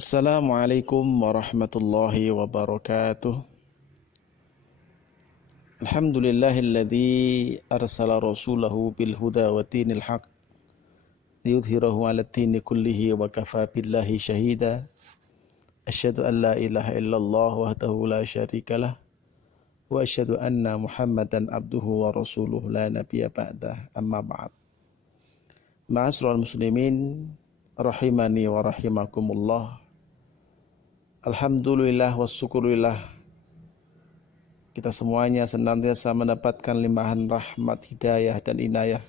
Assalamualaikum warahmatullahi wabarakatuh. Alhamdulillahilladzi arsala rasulahu bil huda wa dinil haq liyudhhirahu 'ala ad-dini kullihi wa kafa billahi shahida. Asyhadu an la ilaha illallah wahdahu la syarikalah wa asyhadu anna Muhammadan abduhu wa rasuluhu la nabiyya ba'dah. Amma ba'd. Ma'asyiral muslimin rahimani wa rahimakumullah. Alhamdulillah wassyukurillah, kita semuanya senantiasa mendapatkan limpahan rahmat, hidayah dan inayah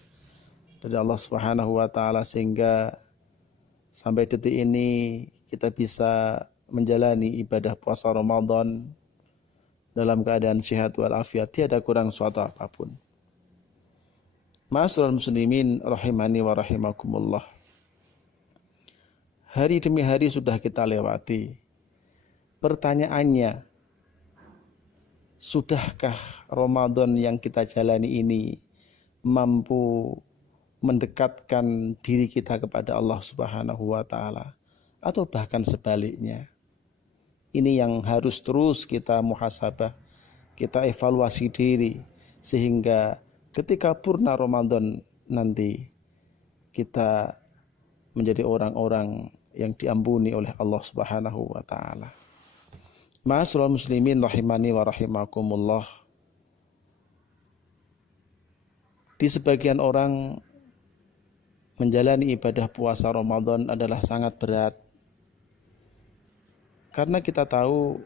dari Allah Subhanahu wa taala sehingga sampai detik ini kita bisa menjalani ibadah puasa Ramadan dalam keadaan sehat walafiat, tiada kurang suatu apapun. Ma'asyiral muslimin rahimani wa rahimakumullah. Hari demi hari sudah kita lewati. Pertanyaannya, sudahkah Ramadan yang kita jalani ini mampu mendekatkan diri kita kepada Allah Subhanahu wa taala, atau bahkan sebaliknya? Ini yang harus terus kita muhasabah, kita evaluasi diri sehingga ketika purna Ramadan nanti kita menjadi orang-orang yang diampuni oleh Allah Subhanahu wa taala. Ma'asyiral muslimin rahimani wa rahimakumullah. Di sebagian orang menjalani ibadah puasa Ramadan adalah sangat berat. Karena kita tahu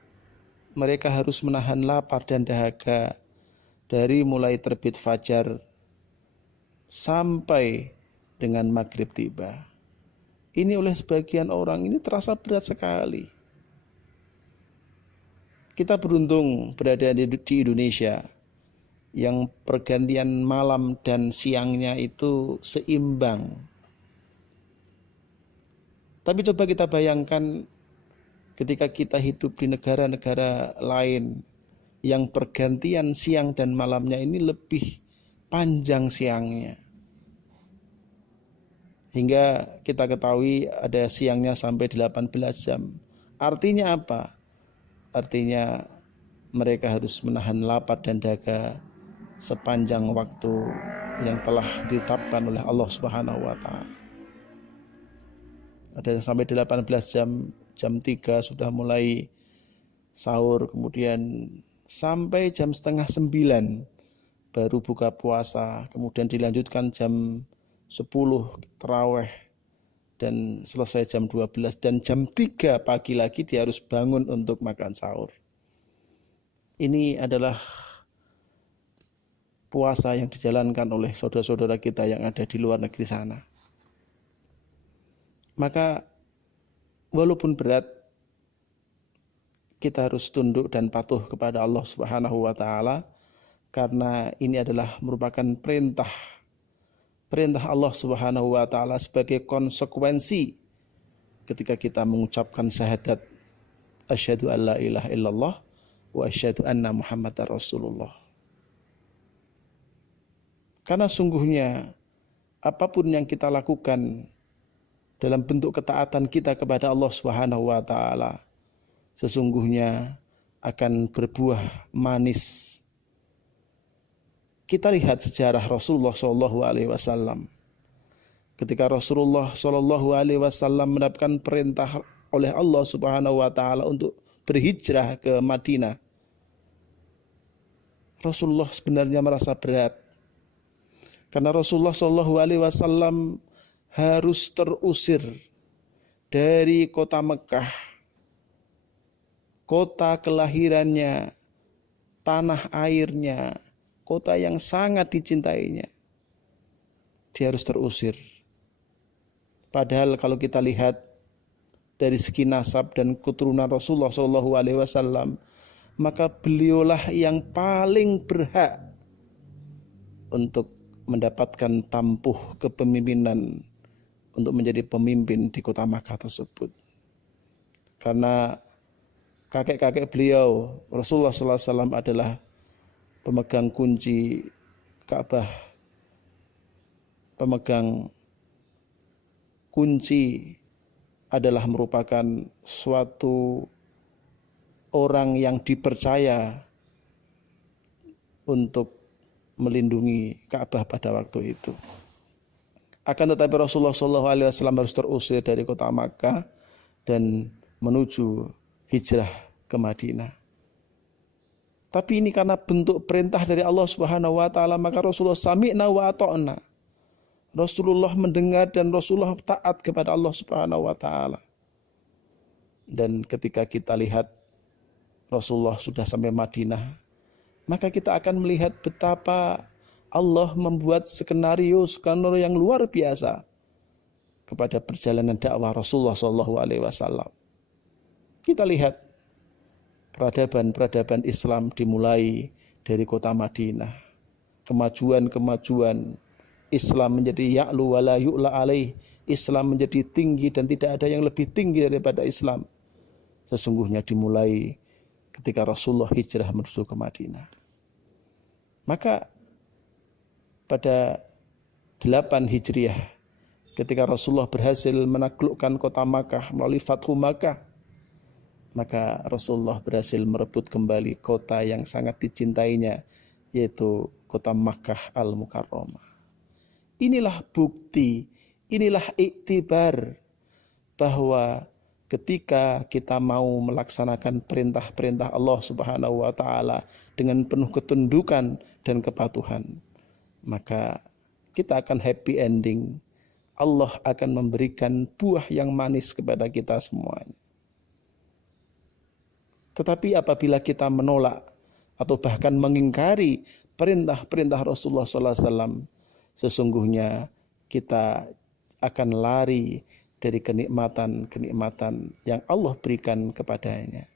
mereka harus menahan lapar dan dahaga dari mulai terbit fajar sampai dengan maghrib tiba. Ini oleh sebagian orang ini terasa berat sekali. Kita beruntung berada di Indonesia yang pergantian malam dan siangnya itu seimbang. Tapi coba kita bayangkan ketika kita hidup di negara-negara lain yang pergantian siang dan malamnya ini lebih panjang siangnya. Hingga kita ketahui ada siangnya sampai 18 jam. Artinya apa? Artinya mereka harus menahan lapar dan dahaga sepanjang waktu yang telah ditetapkan oleh Allah Subhanahu wa taala. Ada yang sampai 18 jam, jam 3 sudah mulai sahur, kemudian sampai jam setengah 9 baru buka puasa, kemudian dilanjutkan jam 10 tarawih dan selesai jam 12, dan jam 3 pagi lagi dia harus bangun untuk makan sahur. Ini adalah puasa yang dijalankan oleh saudara-saudara kita yang ada di luar negeri sana. Maka walaupun berat, kita harus tunduk dan patuh kepada Allah Subhanahu wa taala, karena ini adalah merupakan perintah Allah Subhanahu wa taala sebagai konsekuensi ketika kita mengucapkan syahadat asyhadu alla ilaha illallah wa asyhadu anna Muhammadar Rasulullah. Karena sungguhnya apapun yang kita lakukan dalam bentuk ketaatan kita kepada Allah Subhanahu wa taala sesungguhnya akan berbuah manis. Kita lihat sejarah Rasulullah SAW. Ketika Rasulullah SAW mendapatkan perintah oleh Allah Subhanahu wa taala untuk berhijrah ke Madinah, Rasulullah sebenarnya merasa berat. Karena Rasulullah SAW harus terusir dari kota Mekah, kota kelahirannya, tanah airnya, kota yang sangat dicintainya. Dia harus terusir. Padahal kalau kita lihat dari segi nasab dan keturunan Rasulullah SAW, maka beliaulah yang paling berhak untuk mendapatkan tampuh kepemimpinan untuk menjadi pemimpin di kota Makkah tersebut. Karena kakek-kakek beliau, Rasulullah SAW adalah pemegang kunci Ka'bah, pemegang kunci adalah merupakan suatu orang yang dipercaya untuk melindungi Ka'bah pada waktu itu. Akan tetapi Rasulullah SAW harus terusir dari kota Makkah dan menuju hijrah ke Madinah. Tapi ini karena bentuk perintah dari Allah Subhanahu wa taala, maka Rasulullah sami'na wa ata'na. Rasulullah mendengar dan Rasulullah taat kepada Allah Subhanahu wa taala. Dan ketika kita lihat Rasulullah sudah sampai Madinah, maka kita akan melihat betapa Allah membuat skenario yang luar biasa kepada perjalanan dakwah Rasulullah SAW. Kita lihat peradaban Islam dimulai dari kota Madinah. Kemajuan Islam menjadi ya'lu wa la yu'la alaih. Islam menjadi tinggi dan tidak ada yang lebih tinggi daripada Islam. Sesungguhnya dimulai ketika Rasulullah hijrah menuju ke Madinah. Maka pada 8 Hijriah ketika Rasulullah berhasil menaklukkan kota Makkah melalui Fathu Makkah, maka Rasulullah berhasil merebut kembali kota yang sangat dicintainya, yaitu kota Makkah Al-Mukarramah. Inilah bukti, inilah iktibar bahwa ketika kita mau melaksanakan perintah-perintah Allah Subhanahu wa taala dengan penuh ketundukan dan kepatuhan, maka kita akan happy ending. Allah akan memberikan buah yang manis kepada kita semuanya. Tetapi apabila kita menolak atau bahkan mengingkari perintah-perintah Rasulullah SAW, sesungguhnya kita akan lari dari kenikmatan-kenikmatan yang Allah berikan kepadanya.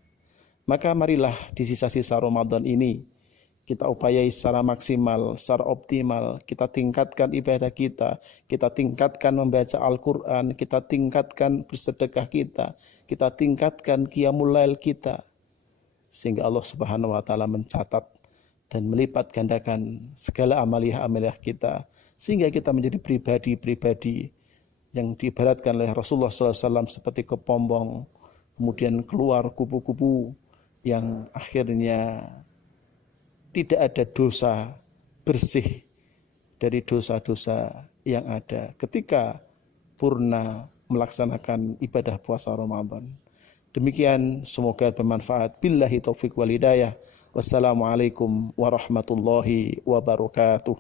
Maka marilah di sisa-sisa Ramadan ini kita upayai secara maksimal, secara optimal, kita tingkatkan ibadah kita tingkatkan membaca Al-Quran, kita tingkatkan bersedekah kita tingkatkan qiyamul lail kita, sehingga Allah Subhanahu wa taala mencatat dan melipat gandakan segala amaliah-amaliah kita, sehingga kita menjadi pribadi-pribadi yang diibaratkan oleh Rasulullah SAW seperti kepompong, kemudian keluar kupu-kupu yang akhirnya tidak ada dosa, bersih dari dosa-dosa yang ada ketika purna melaksanakan ibadah puasa Ramadan. Demikian, semoga bermanfaat. Billahi taufiq wal hidayah. Wassalamualaikum warahmatullahi wabarakatuh.